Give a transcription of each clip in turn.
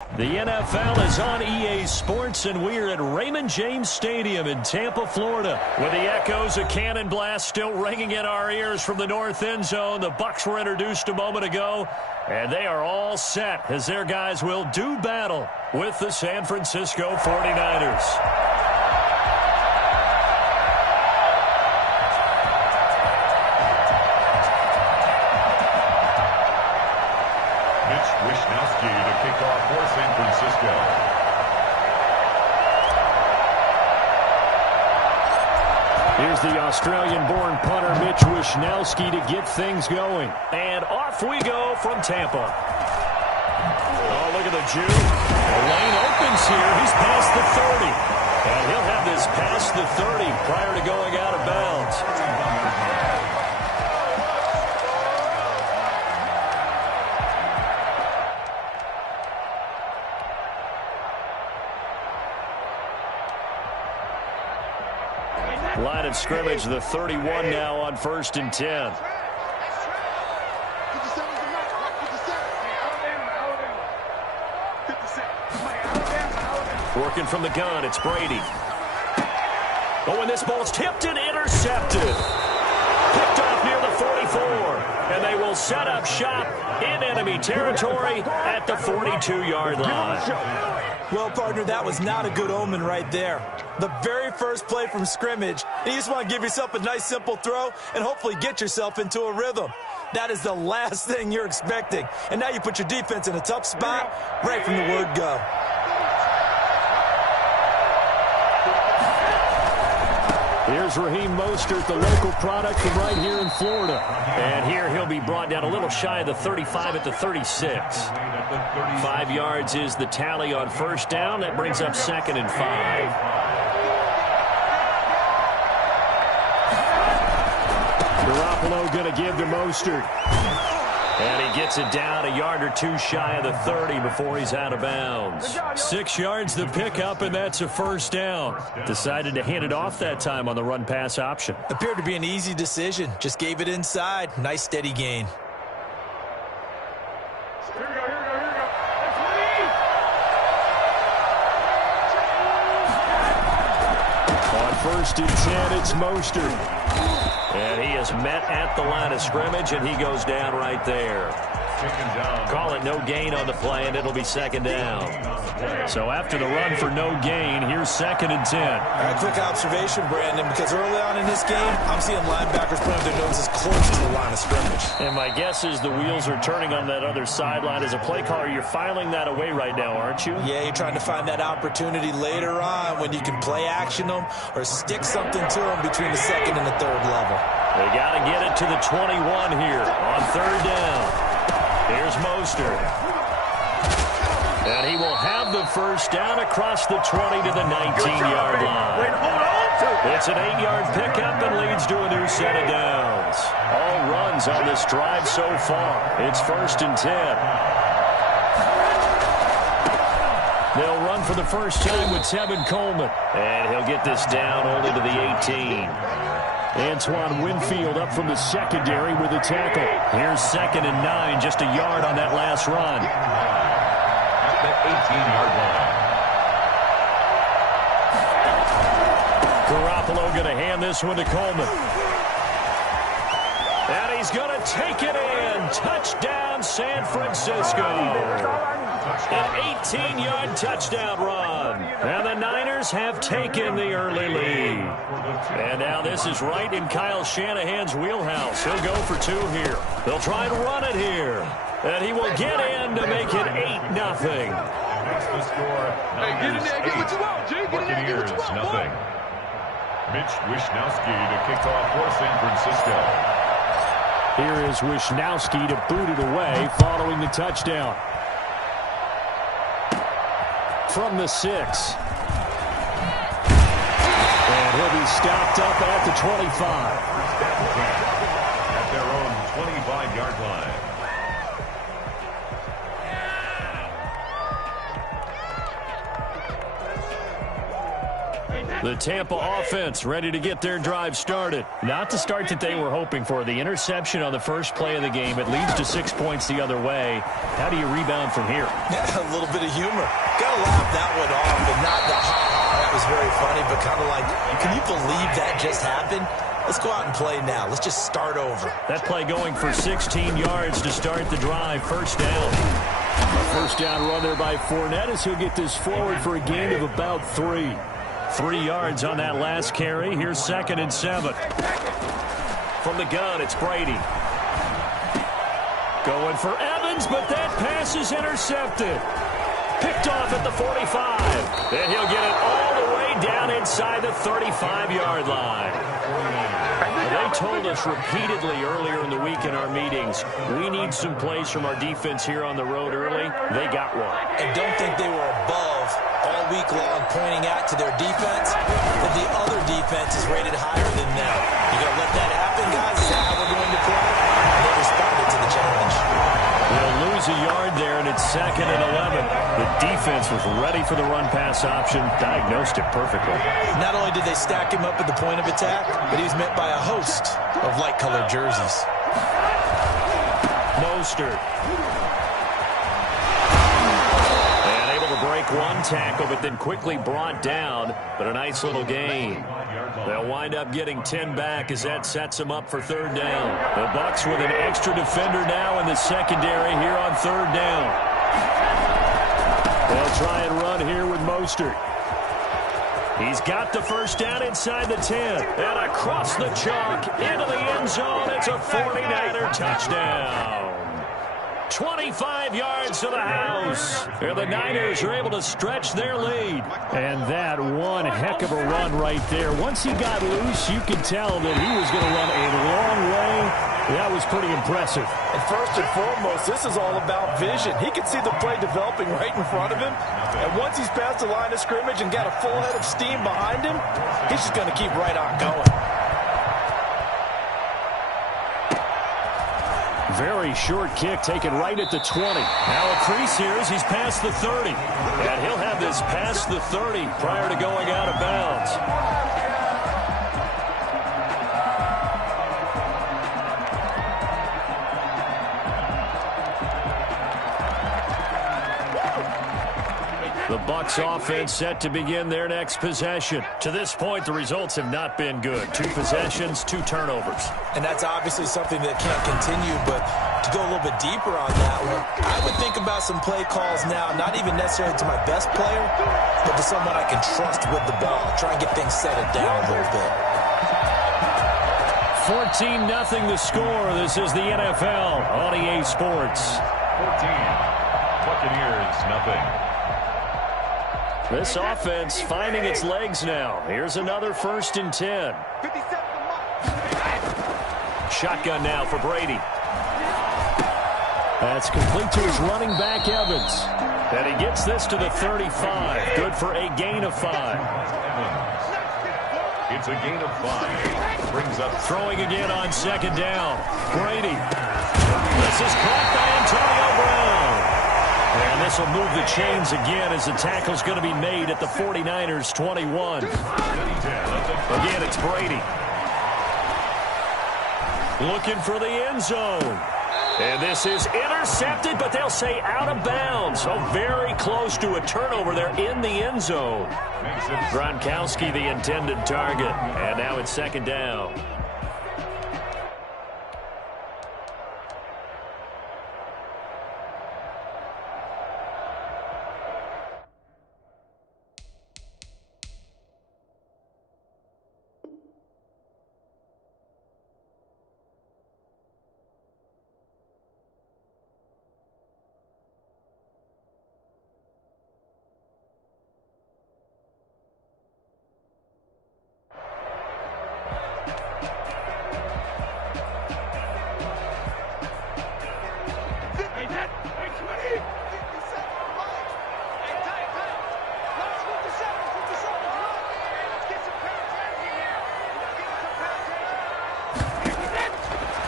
The NFL is on EA Sports, and we're at Raymond James Stadium in Tampa, Florida. With the echoes of cannon blast still ringing in our ears from the north end zone, the Bucs were introduced a moment ago, and they are all set as their guys will do battle with the San Francisco 49ers. San Francisco. Here's the Australian-born punter Mitch Wishnowsky to get things going. And off we go from Tampa. Oh, look at the Jew. The lane opens here. He's past the 30. And he'll have this past the 30 prior to going out of bounds. Line of scrimmage, the 31 now on 1st and 10. Working from the gun, it's Brady. Oh, and this ball's tipped and intercepted. Picked off near the 44. And they will set up shop in enemy territory at the 42-yard line. Well, partner, that was not a good omen right there. The very first play from scrimmage, you just want to give yourself a nice, simple throw and hopefully get yourself into a rhythm. That is the last thing you're expecting. And now you put your defense in a tough spot right from the word go. Here's Raheem Mostert, the local product from right here in Florida. And here he'll be brought down a little shy of the 35 at the 36. 5 yards is the tally on 1st down. That brings up 2nd and 5. Garoppolo going to give to Mostert. And he gets it down a yard or two shy of the 30 before he's out of bounds. 6 yards the pickup, and that's a 1st down. Decided to hand it off that time on the run-pass option. Appeared to be an easy decision. Just gave it inside. Nice steady gain. On 1st and 10, it's Mostert. And he is met at the line of scrimmage, and he goes down right there. Call it no gain on the play, and it'll be 2nd down. So after the run for no gain, here's 2nd and 10. All right, quick observation, Brandon, because early on in this game, I'm seeing linebackers putting their noses close to the line of scrimmage. And my guess is the wheels are turning on that other sideline. As a play caller, you're filing that away right now, aren't you? Yeah, you're trying to find that opportunity later on when you can play action them or stick something to them between the 2nd and the 3rd level. They got to get it to the 21 here on 3rd down. Here's Mostert. And he will have the 1st down across the 20 to the 19-yard line. It's an 8-yard pickup and leads to a new set of downs. All runs on this drive so far. It's 1st and 10. They'll run for the first time with Tevin Coleman. And he'll get this down only to the 18. Antoine Winfield up from the secondary with a tackle. Here's 2nd and 9, just a yard on that last run. At the 18-yard line. Garoppolo going to hand this one to Coleman. And he's going to take it in. Touchdown, San Francisco. An 18-yard touchdown run. And the Niners have taken the early lead. And now this is right in Kyle Shanahan's wheelhouse. He'll go for 2 here. They'll try and run it here. And he will get in to make it 8-0. Makes the score. Hey, get in there, get what you want, G. Get in there, get what you want. Nothing. Mitch Wishnowsky to kick off for San Francisco. Here is Wishnowsky to boot it away following the touchdown. From the 6. And he'll be stopped up at the 25. At their own 25-yard line. The Tampa offense ready to get their drive started. Not the start that they were hoping for. The interception on the first play of the game. It leads to 6 points the other way. How do you rebound from here? Yeah, a little bit of humor. Got to laugh that one off, but not the ha-ha. That was very funny, but kind of like, can you believe that just happened? Let's go out and play now. Let's just start over. That play going for 16 yards to start the drive. First down. A first down run there by Fournette as he'll get this forward for a gain of about 3. 3 yards on that last carry. Here's 2nd and 7. From the gun, it's Brady. Going for Evans, but that pass is intercepted. Picked off at the 45. And he'll get it all the way down inside the 35-yard line. They told us repeatedly earlier in the week in our meetings, we need some plays from our defense here on the road early. They got one. And don't think they were above all week long pointing out to their defense that the other defense is rated higher than them. You going to let that happen, guys? Is that how we're going to play? And they responded to the challenge. They'll lose a yard there, and it's 2nd and 11. The defense was ready for the run-pass option, diagnosed it perfectly. Not only did they stack him up at the point of attack, but he was met by a host of light-colored jerseys. Mostert. And able to break one tackle, but then quickly brought down, but a nice little gain. They'll wind up getting 10 back as that sets them up for 3rd down. The Bucs with an extra defender now in the secondary here on 3rd down. They'll try and run here with Mostert. He's got the first down inside the 10. And across the chalk into the end zone. It's a 49er touchdown. 25 yards to the house. And the Niners are able to stretch their lead. And that one heck of a run right there. Once he got loose, you could tell that he was going to run a long way. That was pretty impressive. And first and foremost, this is all about vision. He can see the play developing right in front of him. And once he's past the line of scrimmage and got a full head of steam behind him, he's just going to keep right on going. Very short kick taken right at the 20. Now a crease here as he's past the 30. And he'll have this past the 30 prior to going out of bounds. The Bucs offense set to begin their next possession. To this point, the results have not been good. 2 possessions, 2 turnovers. And that's obviously something that can't continue, but to go a little bit deeper on that one, I would think about some play calls now, not even necessarily to my best player, but to someone I can trust with the ball. Try and get things settled down a little bit. 14-0 the score. This is the NFL on EA Sports. 14. Buccaneers, nothing. This offense finding its legs now. Here's another 1st and 10. Shotgun now for Brady. That's complete to his running back, Evans. And he gets this to the 35. Good for a gain of 5. It's a gain of 5. Brings up throwing again on 2nd down. Brady. This is caught by Antonio Brown. And this will move the chains again as the tackle's going to be made at the 49ers 21. Again, it's Brady. Looking for the end zone. And this is intercepted, but they'll say out of bounds. So very close to a turnover there in the end zone. Gronkowski, the intended target. And now it's 2nd down.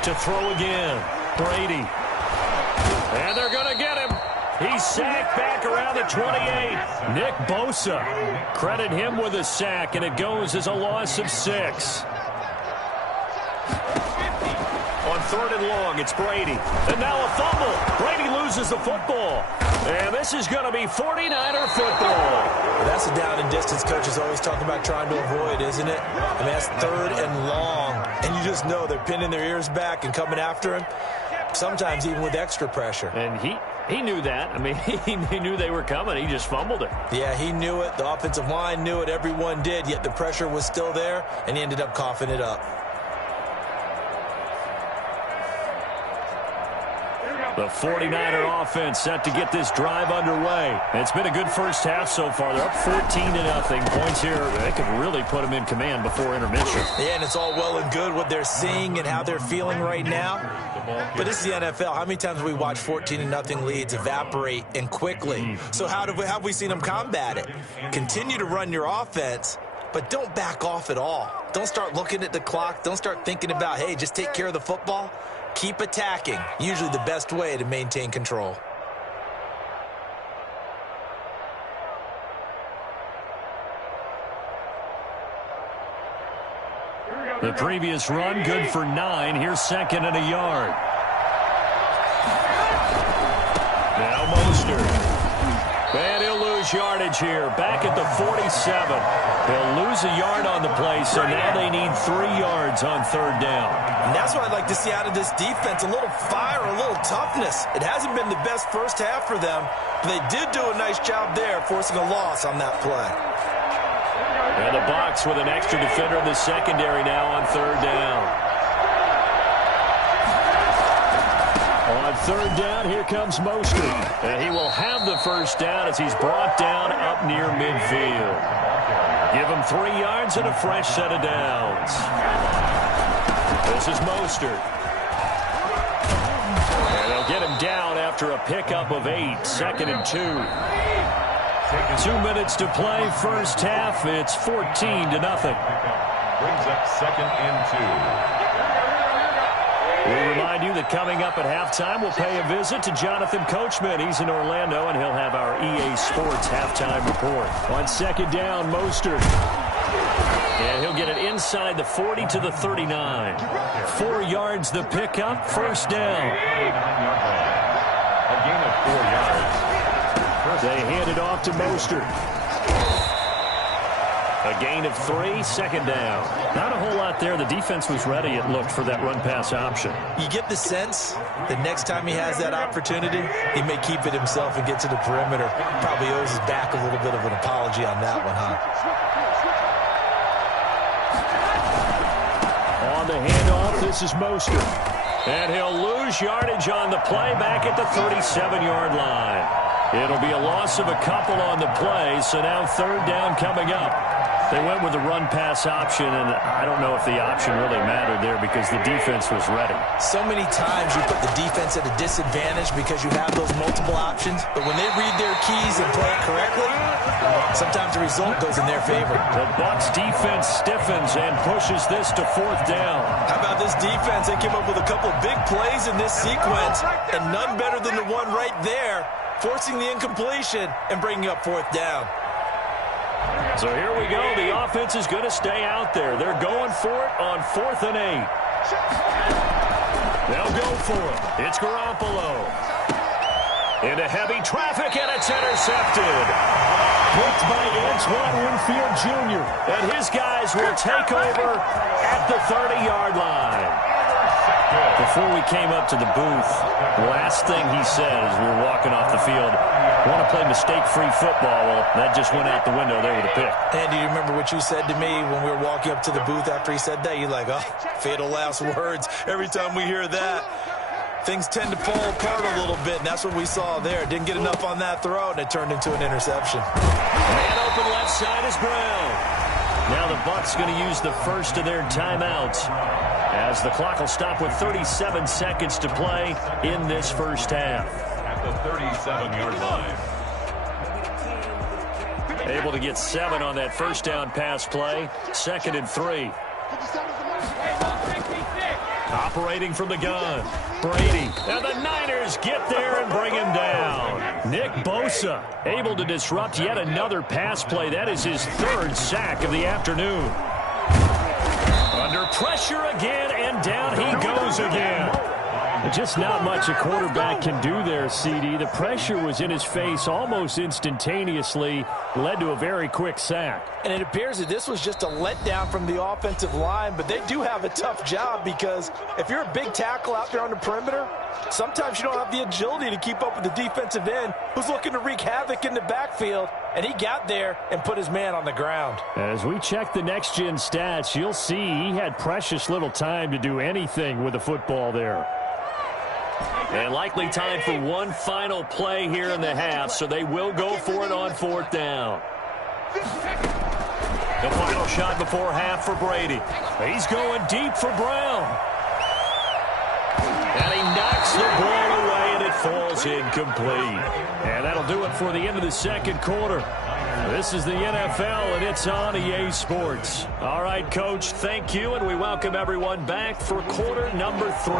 To throw again, Brady. And they're going to get him. He's sacked back around the 28. Nick Bosa. Credit him with a sack, and it goes as a loss of 6. On 3rd and long, it's Brady. And now a fumble. Brady loses the football. And this is going to be 49er football. Well, that's a down and distance coaches always talk about trying to avoid, isn't it? I mean, that's 3rd and long. And you just know they're pinning their ears back and coming after him, sometimes even with extra pressure. And he knew that. I mean, he knew they were coming. He just fumbled it. Yeah, he knew it. The offensive line knew it. Everyone did, yet the pressure was still there, and he ended up coughing it up. The 49er offense set to get this drive underway. It's been a good first half so far. They're up 14-0. Points here, they could really put them in command before intermission. Yeah, and it's all well and good what they're seeing and how they're feeling right now. But this is the NFL. How many times have we watched 14-0 leads evaporate and quickly? So how have we seen them combat it? Continue to run your offense, but don't back off at all. Don't start looking at the clock. Don't start thinking about, hey, just take care of the football. Keep attacking. Usually the best way to maintain control. The previous run, good for 9. Here's 2nd and a yard. Now Mostert. And he'll lose yardage here. Back at the 47. He'll lose a yard on the play, so now they need 3 yards on 3rd down. And that's what I'd like to see out of this defense, a little fire, a little toughness. It hasn't been the best first half for them, but they did do a nice job there, forcing a loss on that play. And the Bucs with an extra defender in the secondary now on 3rd down. On 3rd down, here comes Mostert. And he will have the first down as he's brought down up near midfield. Give him 3 yards and a fresh set of downs. This is Mostert. And they'll get him down after a pickup of 8. 2nd and 2. 2 minutes to play, first half. It's 14-0. Brings up 2nd and 2. We remind you that coming up at halftime, we'll pay a visit to Jonathan Coachman. He's in Orlando, and he'll have our EA Sports halftime report. On 2nd down, Mostert. And he'll get it inside the 40 to the 39. 4 yards the pickup, first down. A gain of 4 yards. They hand it off to Mostert. A gain of 3, 2nd down. Not a whole lot there. The defense was ready, it looked, for that run-pass option. You get the sense that next time he has that opportunity, he may keep it himself and get to the perimeter. Probably owes his back a little bit of an apology on that one, huh? On the handoff, this is Mostert. And he'll lose yardage on the play back at the 37-yard line. It'll be a loss of a couple on the play, so now 3rd down coming up. They went with the run-pass option, and I don't know if the option really mattered there because the defense was ready. So many times you put the defense at a disadvantage because you have those multiple options, but when they read their keys and play it correctly, sometimes the result goes in their favor. The Bucs defense stiffens and pushes this to 4th down. How about this defense? They came up with a couple big plays in this sequence, and none better than the one right there, forcing the incompletion and bringing up 4th down. So here we go. The offense is going to stay out there. They're going for it on 4th and 8. They'll go for it. It's Garoppolo. Into heavy traffic, and it's intercepted. Picked by Antoine Winfield Jr. And his guys will take over at the 30-yard line. Before we came up to the booth, last thing he said as we were walking off the field, want to play mistake-free football. Well, that just went out the window there with a pick. And do you remember what you said to me when we were walking up to the booth after he said that? You're like, oh, fatal last words. Every time we hear that, things tend to fall apart a little bit, and that's what we saw there. Didn't get enough on that throw, and it turned into an interception. Man open left side is Brown. Now the Bucs going to use the first of their timeouts as the clock will stop with 37 seconds to play in this first half. At the 37-yard line. Able to get 7 on that first down pass play. 2nd and 3. Operating from the gun, Brady. And the Niners get there and bring him down. Nick Bosa able to disrupt yet another pass play. That is his third sack of the afternoon. Under pressure again, and down he goes again. Just not much a quarterback can do there, CD. The pressure was in his face almost instantaneously, led to a very quick sack. And it appears that this was just a letdown from the offensive line, but they do have a tough job because if you're a big tackle out there on the perimeter, sometimes you don't have the agility to keep up with the defensive end who's looking to wreak havoc in the backfield, and he got there and put his man on the ground. As we check the next-gen stats, you'll see he had precious little time to do anything with the football there. And likely time for one final play here in the half, so they will go for it on fourth down. The final shot before half for Brady. He's going deep for Brown. And he knocks the ball away, and it falls incomplete. And that'll do it for the end of the second quarter. This is the NFL, and it's on EA Sports. All right, Coach, thank you, and we welcome everyone back for quarter number 3.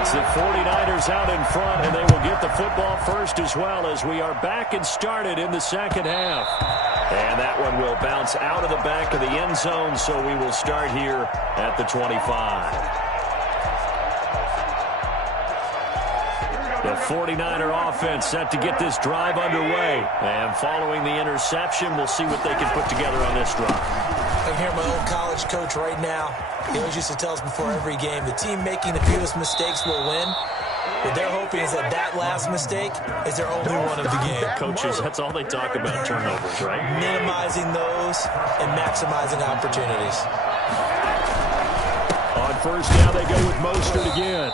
It's the 49ers out in front, and they will get the football first as well as we are back and started in the second half. And that one will bounce out of the back of the end zone, so we will start here at the 25. The 49er offense set to get this drive underway. And following the interception, we'll see what they can put together on this drive. I hear my old college coach right now. He always used to tell us before every game, the team making the fewest mistakes will win. What they're hoping is that that last mistake is their only one of the game. Coaches, that's all they talk about, turnovers, right? Minimizing those and maximizing opportunities. On first down, they go with Mostert again.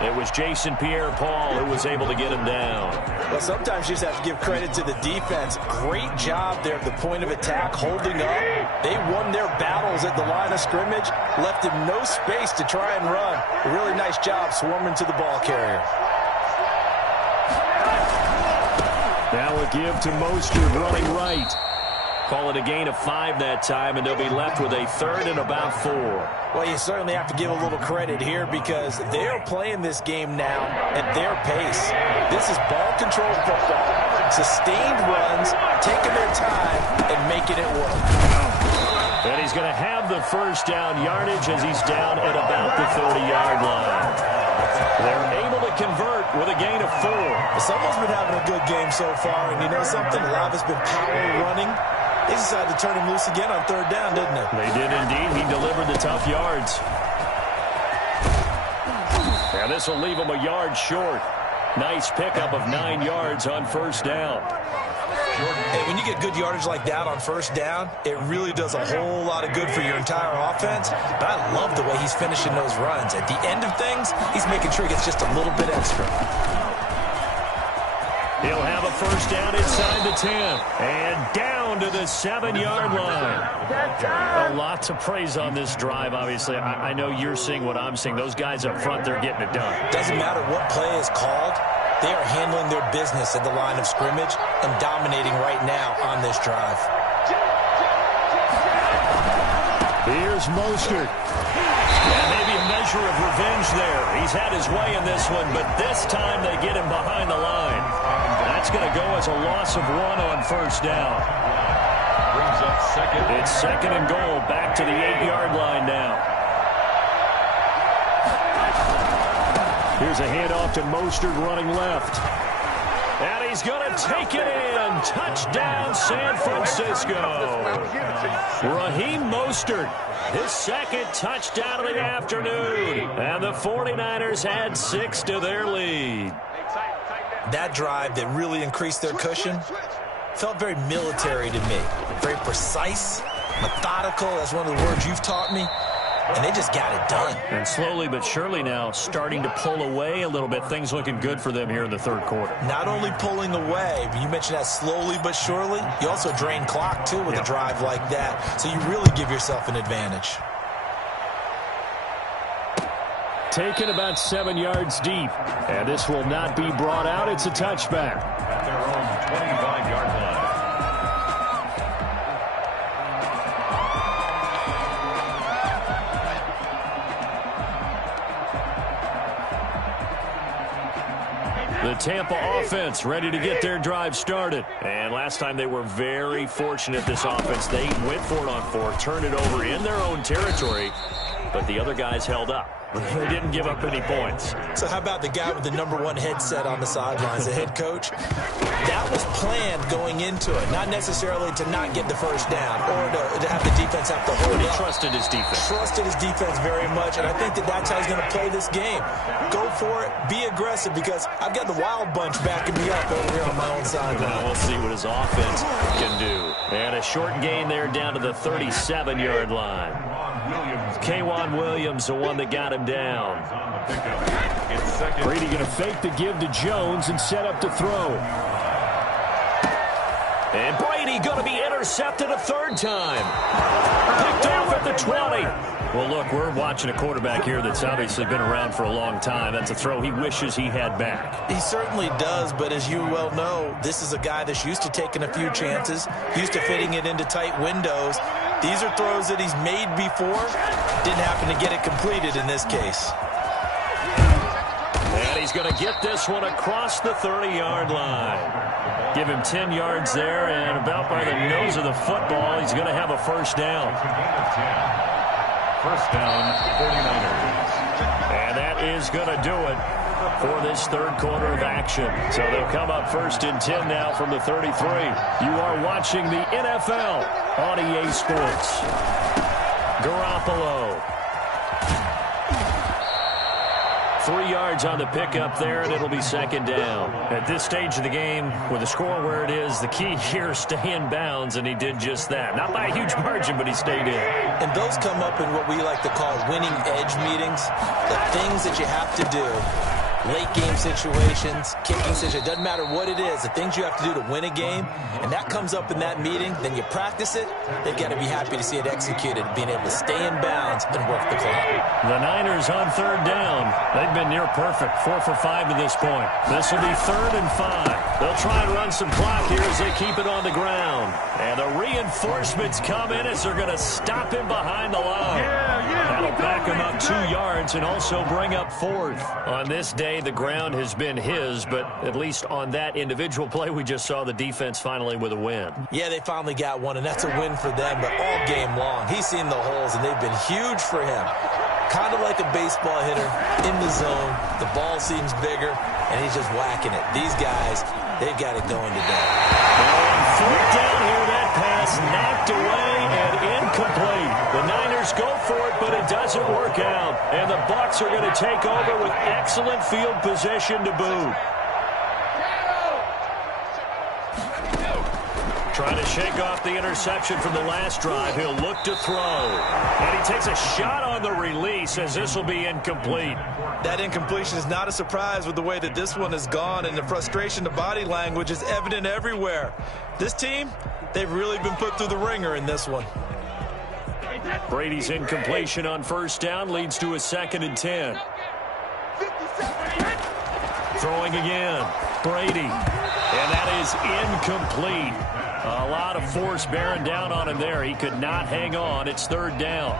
It was Jason Pierre-Paul who was able to get him down. Well, sometimes you just have to give credit to the defense. Great job there at the point of attack, holding up. They won their battles at the line of scrimmage, left him no space to try and run. A really nice job swarming to the ball carrier. Now a give to Mostert running right. Call it a gain of 5 that time, and they'll be left with a third and about 4. Well, you certainly have to give a little credit here because they are playing this game now at their pace. This is ball control football, sustained runs, taking their time, and making it work. And he's going to have the first down yardage as he's down at about the 30-yard line. They're able to convert with a gain of 4. Someone's been having a good game so far, and you know something? A lot of it's been power running. They decided to turn him loose again on third down, didn't they? They did indeed. He delivered the tough yards. And this will leave him a yard short. Nice pickup of 9 yards on first down. Hey, when you get good yardage like that on first down, it really does a whole lot of good for your entire offense. But I love the way he's finishing those runs. At the end of things, he's making sure he gets just a little bit extra. He'll have a first down inside the 10. And down to the 7-yard line. A lot to praise on this drive, obviously. I know you're seeing what I'm seeing. Those guys up front, they're getting it done. Doesn't matter what play is called. They are handling their business at the line of scrimmage and dominating right now on this drive. Here's Mostert. And maybe a measure of revenge there. He's had his way in this one, but this time they get him behind the line. That's going to go as a loss of 1 on first down. Brings up second. It's second and goal, back to the 8-yard line now. Here's a handoff to Mostert running left. And he's going to take it in. Touchdown, San Francisco. Raheem Mostert, his second touchdown of the afternoon. And the 49ers add 6 to their lead. That drive that really increased their cushion felt very military to me. Very precise, methodical. That's one of the words you've taught me. And they just got it done. And slowly but surely now starting to pull away a little bit. Things looking good for them here in the third quarter. Not only pulling away, but you mentioned that slowly but surely. You also drain clock, too, with a drive like that. So you really give yourself an advantage. Taken about 7 yards deep. And this will not be brought out. It's a touchback. At their own 25-yard line. The Tampa offense ready to get their drive started. And last time they were very fortunate, this offense. They went for it on fourth, turned it over in their own territory, but the other guys held up. They didn't give up any points. So how about the guy with the #1 headset on the sidelines, the head coach? That was planned going into it, not necessarily to not get the first down or to have the defense have to hold He up. trusted his defense. Trusted his defense very much, and I think that's how he's going to play this game. Go for it, be aggressive, because I've got the Wild Bunch backing me up over here on my own sideline. Now we'll see what his offense can do. And a short gain there down to the 37-yard line. K'Wan Williams, the one that got him down. Brady going to fake the give to Jones and set up to throw. And Brady going to be intercepted a third time. Picked off at the 20. Well, look, we're watching a quarterback here that's obviously been around for a long time. That's a throw he wishes he had back. He certainly does, but as you well know, this is a guy that's used to taking a few chances, used to fitting it into tight windows. These are throws that he's made before. Didn't happen to get it completed in this case. And he's going to get this one across the 30-yard line. Give him 10 yards there, and about by the nose of the football, he's going to have a first down. First down, 49ers. And that is going to do it for this third quarter of action. So they'll come up first and 10 now from the 33. You are watching the NFL on EA Sports. Garoppolo. 3 yards on the pickup there, and it'll be second down. At this stage of the game, with the score where it is, the key here is stay in bounds, and he did just that. Not by a huge margin, but he stayed in. And those come up in what we like to call winning edge meetings. The things that you have to do. Late game situations, kicking situations, doesn't matter what it is, the things you have to do to win a game, and that comes up in that meeting, then you practice it, they've got to be happy to see it executed, being able to stay in bounds and work the clock. The Niners on third down. They've been near perfect, 4 for 5 to this point. This will be 3rd and 5. They'll try and run some clock here as they keep it on the ground. And the reinforcements come in as they're going to stop him behind the line. That'll back him up 2 yards and also bring up 4th. On this day, the ground has been his, but at least on that individual play, we just saw the defense finally with a win. Yeah, they finally got one, and that's a win for them, but all game long, he's seen the holes, and they've been huge for him. Kind of like a baseball hitter in the zone. The ball seems bigger, and he's just whacking it. These guys, they've got it going today. And 4th down here, that pass knocked away and incomplete. The Niners go for it, but it doesn't work out. And the Bucs are going to take over with excellent field position to boot. Trying to shake off the interception from the last drive. He'll look to throw. And he takes a shot on the release as this will be incomplete. That incompletion is not a surprise with the way that this one has gone, and the frustration, the body language is evident everywhere. This team, they've really been put through the ringer in this one. Brady's incompletion on first down leads to a 2nd and 10. Throwing again. Brady. And that is incomplete. A lot of force bearing down on him there. He could not hang on. It's 3rd down.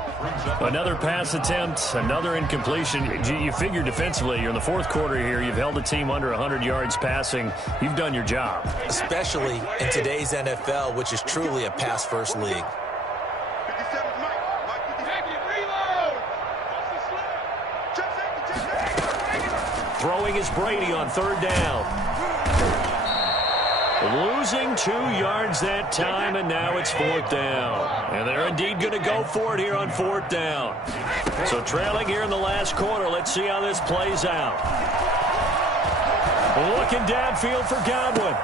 Another pass attempt, another incompletion. You figure defensively, you're in the 4th quarter here. You've held a team under 100 yards passing. You've done your job. Especially in today's NFL, which is truly a pass-first league. Throwing is Brady on 3rd down. Losing 2 yards that time, and now it's 4th down. And they're indeed going to go for it here on 4th down. So trailing here in the last quarter. Let's see how this plays out. Looking downfield for Godwin.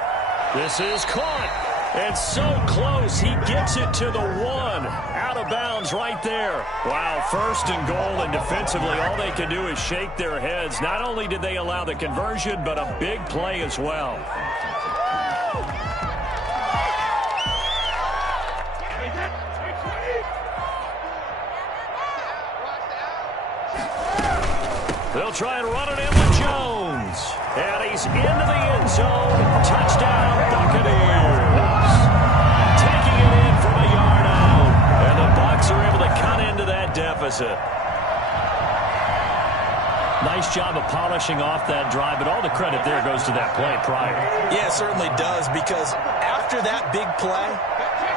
This is caught. And so close, he gets it to the 1. Out of bounds right there. Wow, 1st and goal, and defensively, all they can do is shake their heads. Not only did they allow the conversion, but a big play as well. They'll try and run it in with Jones. And he's into the end zone. Touchdown, Buccaneers. Taking it in from a yard out. And the Bucs are able to cut into that deficit. Nice job of polishing off that drive, but all the credit there goes to that play prior. Yeah, it certainly does, because after that big play,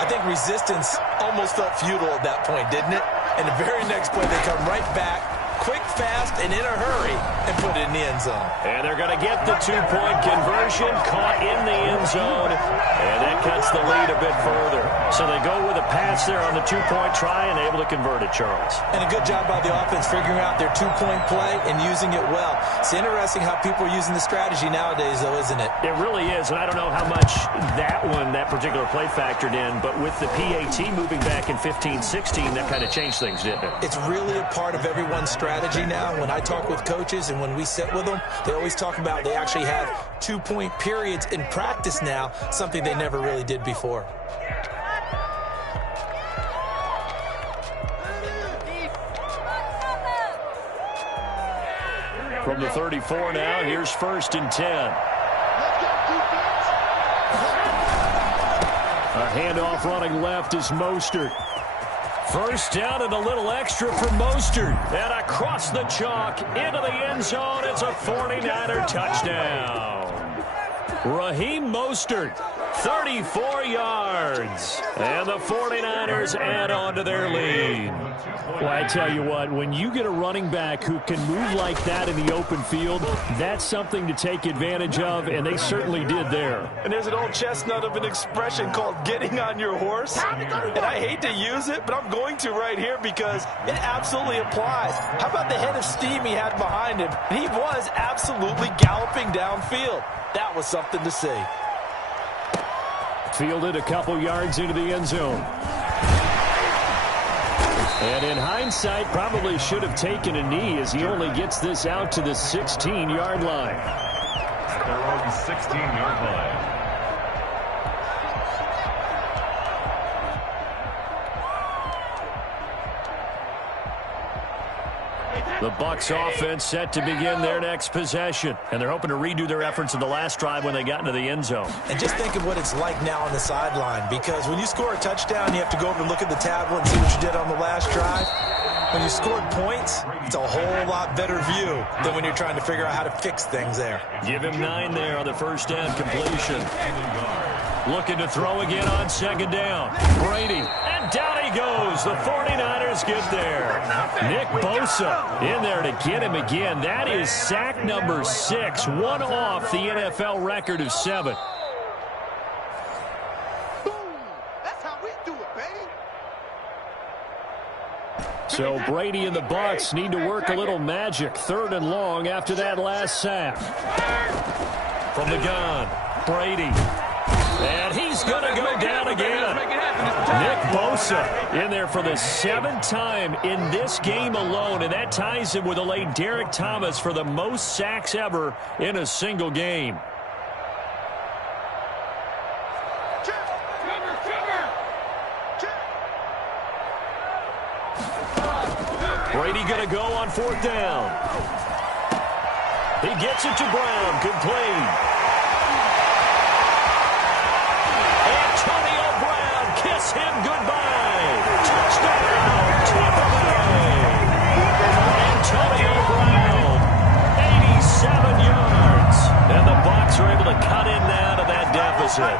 I think resistance almost felt futile at that point, didn't it? And the very next play, they come right back, quick, fast, and in a hurry, and put it in the end zone. And they're going to get the two-point conversion, caught in the end zone, and that cuts the lead a bit further. So they go with a pass there on the two-point try and able to convert it, Charles. And a good job by the offense figuring out their two-point play and using it well. It's interesting how people are using the strategy nowadays, though, isn't it? It really is, and I don't know how much that particular play factored in, but with the PAT moving back in 15-16, that kind of changed things, didn't it? It's really a part of everyone's strategy now. When I talk with coaches and when we sit with them, they always talk about they actually have two-point periods in practice now, something they never really did before. From the 34 now, here's 1st and 10. A handoff running left is Mostert. First down and a little extra for Mostert. And across the chalk into the end zone. It's a 49er touchdown. Raheem Mostert, 34 yards. And the 49ers add on to their lead. Well, I tell you what, when you get a running back who can move like that in the open field, that's something to take advantage of, and they certainly did there. And there's an old chestnut of an expression called getting on your horse. And I hate to use it, but I'm going to right here because it absolutely applies. How about the head of steam he had behind him? He was absolutely galloping downfield. That was something to see. Fielded a couple yards into the end zone. And in hindsight, probably should have taken a knee as he only gets this out to the 16-yard line. They're on the 16-yard line. The Bucs offense set to begin their next possession. And they're hoping to redo their efforts in the last drive when they got into the end zone. And just think of what it's like now on the sideline, because when you score a touchdown, you have to go over and look at the tablet and see what you did on the last drive. When you scored points, it's a whole lot better view than when you're trying to figure out how to fix things there. Give him 9 there on the first down completion. Looking to throw again on second down. Brady. And down he goes. The 49ers get there. Nick Bosa in there to get him again. That is sack number 6. One off the NFL record of 7. That's how we do it, baby. So Brady and the Bucs need to work a little magic. 3rd and long after that last sack. From the gun, Brady. And he's going to go down again. Nick Bosa in there for the 7th time in this game alone, and that ties him with the late Derek Thomas for the most sacks ever in a single game. Brady going to go on 4th down. He gets it to Brown, complete. Kiss him goodbye. Touchdown, Tampa Bay. Antonio Brown, 87 yards. And the Bucs are able to cut in now to that deficit.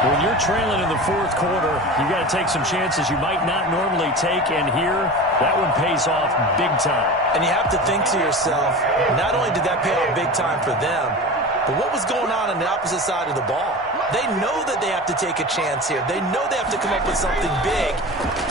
When you're trailing in the 4th quarter, you got to take some chances you might not normally take, and here, that one pays off big time. And you have to think to yourself, not only did that pay off big time for them, but what was going on the opposite side of the ball? They know that they have to take a chance here. They know they have to come up with something big,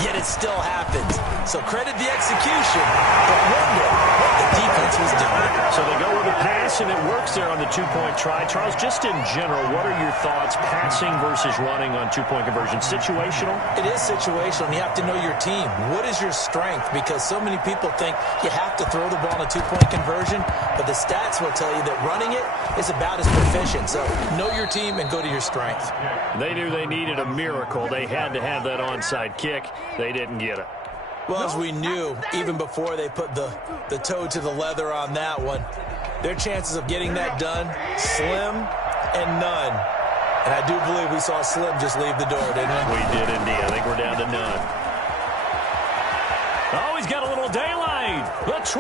yet it still happens. So credit the execution, but wonder what the defense was doing. So they go with a pass, and it works there on the two-point try. Charles, just in general, what are your thoughts passing versus running on two-point conversion? Situational? It is situational, and you have to know your team. What is your strength? Because so many people think you have to throw the ball in a two-point conversion, but the stats will tell you that running it is about as proficient. So know your team and go to your strength. They knew they needed a miracle. They had to have that onside kick. They didn't get it. Well, as we knew, even before they put the toe to the leather on that one, their chances of getting that done, slim and none. And I do believe we saw Slim just leave the door, didn't we? We did indeed. I think we're down to none. Oh, he's got a little daylight. lead. The 20.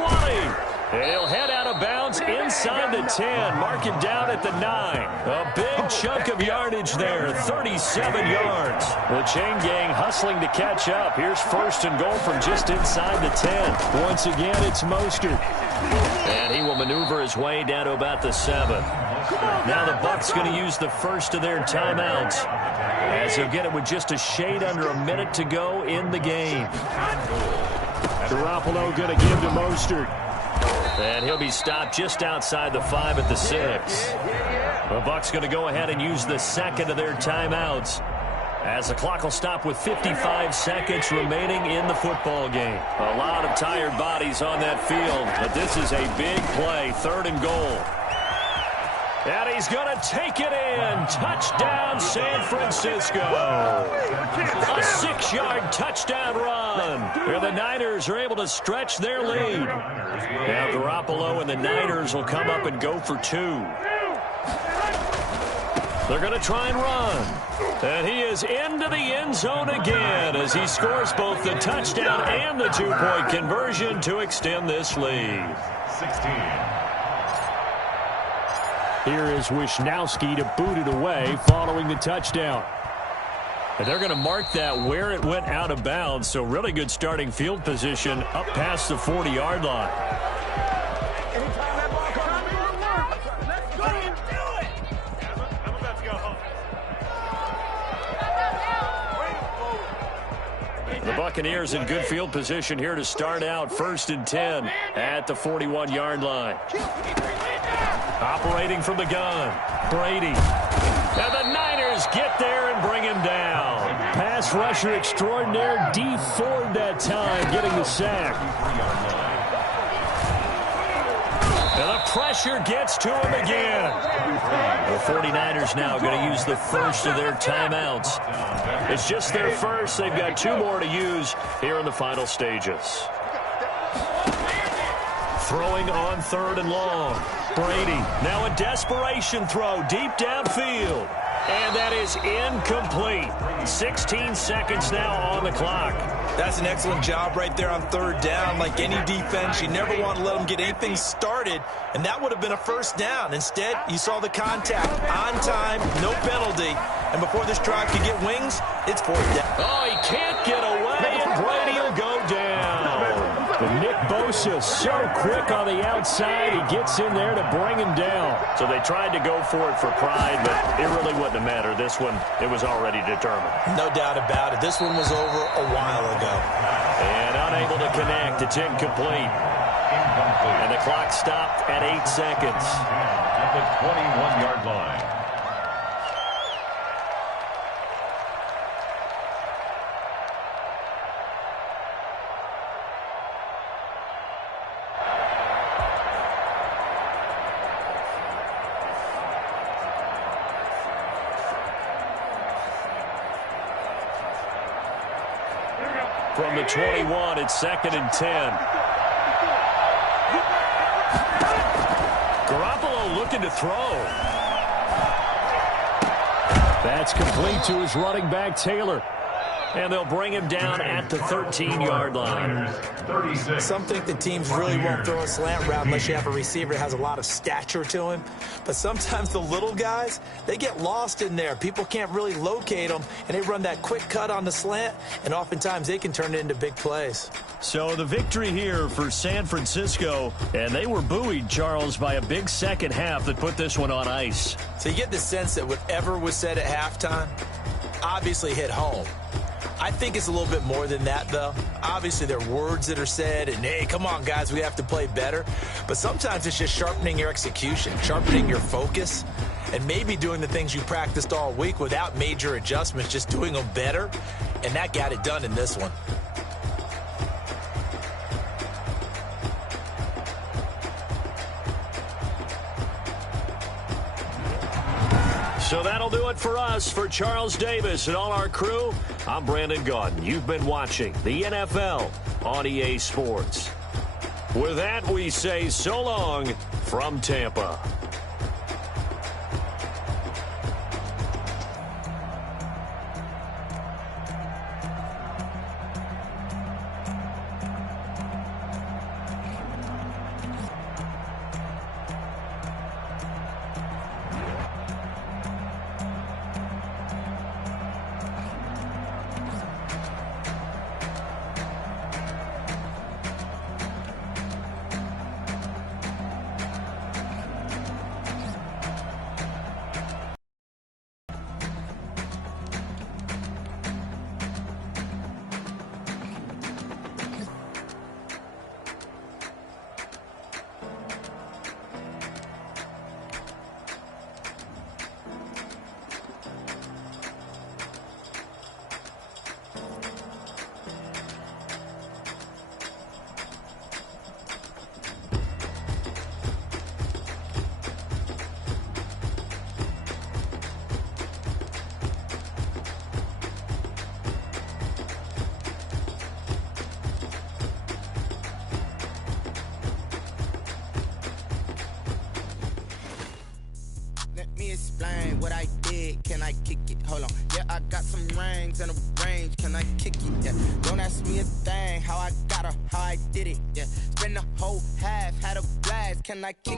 He'll head out of bounds inside the 10. Mark it down at the 9. A big chunk of yardage there, 37 yards. The chain gang hustling to catch up. Here's first and goal from just inside the 10. Once again, it's Mostert. And he will maneuver his way down to about the 7. Now the Bucs going to use the first of their timeouts, as he'll get it with just a shade under a minute to go in the game. Garoppolo going to give to Mostert. And he'll be stopped just outside the 5 at the 6. The Bucs going to go ahead and use the second of their timeouts, as the clock will stop with 55 seconds remaining in the football game. A lot of tired bodies on that field, but this is a big play, 3rd and goal. And he's going to take it in. Touchdown, San Francisco. A 6-yard touchdown run. And the Niners are able to stretch their lead. Now Garoppolo and the Niners will come up and go for 2. They're going to try and run. And he is into the end zone again as he scores both the touchdown and the 2-point conversion to extend this lead. 16. Here is Wishnowski to boot it away following the touchdown. And they're going to mark that where it went out of bounds, so really good starting field position up past the 40-yard line. The Buccaneers in good field position here to start out, 1st and 10 at the 41-yard line. Operating from the gun, Brady. And the Niners get there and bring him down. Pass rusher extraordinaire, D. Ford that time, getting the sack. And the pressure gets to him again. The 49ers now going to use the first of their timeouts. It's just their first. They've got 2 more to use here in the final stages. Throwing on 3rd and long. Brady, now a desperation throw deep downfield. And that is incomplete. 16 seconds now on the clock. That's an excellent job right there on 3rd down. Like any defense, you never want to let them get anything started, and that would have been a 1st down. Instead, you saw the contact on time, no penalty. And before this drive could get wings, it's 4th down. Oh, he can't get away, and Brady will go down. And Nick Bosa so quick on the outside, he gets in there to bring him down. So they tried to go for it for pride, but it really wouldn't have mattered. This one, it was already determined. No doubt about it. This one was over a while ago. And unable to connect. It's incomplete. And the clock stopped at 8 seconds. At the 21-yard line. From the 21, it's 2nd and 10. Garoppolo looking to throw. That's complete to his running back, Taylor. And they'll bring him down at the 13-yard line. Some think the teams really won't throw a slant route unless you have a receiver that has a lot of stature to him. But sometimes the little guys, they get lost in there. People can't really locate them, and they run that quick cut on the slant, and oftentimes they can turn it into big plays. So the victory here for San Francisco, and they were buoyed, Charles, by a big second half that put this one on ice. So you get the sense that whatever was said at halftime obviously hit home. I think it's a little bit more than that, though. Obviously, there are words that are said, and, hey, come on, guys, we have to play better. But sometimes it's just sharpening your execution, sharpening your focus, and maybe doing the things you practiced all week without major adjustments, just doing them better. And that got it done in this one. So that'll do it for us. For Charles Davis and all our crew, I'm Brandon Gaudin. You've been watching the NFL on EA Sports. With that, we say so long from Tampa. explain what I did. Can I kick it? Hold on. Yeah, I got some rings and a range. Can I kick it? Yeah. Don't ask me a thing. How I got her, how I did it. Yeah. Spend the whole half, had a blast. Can I kick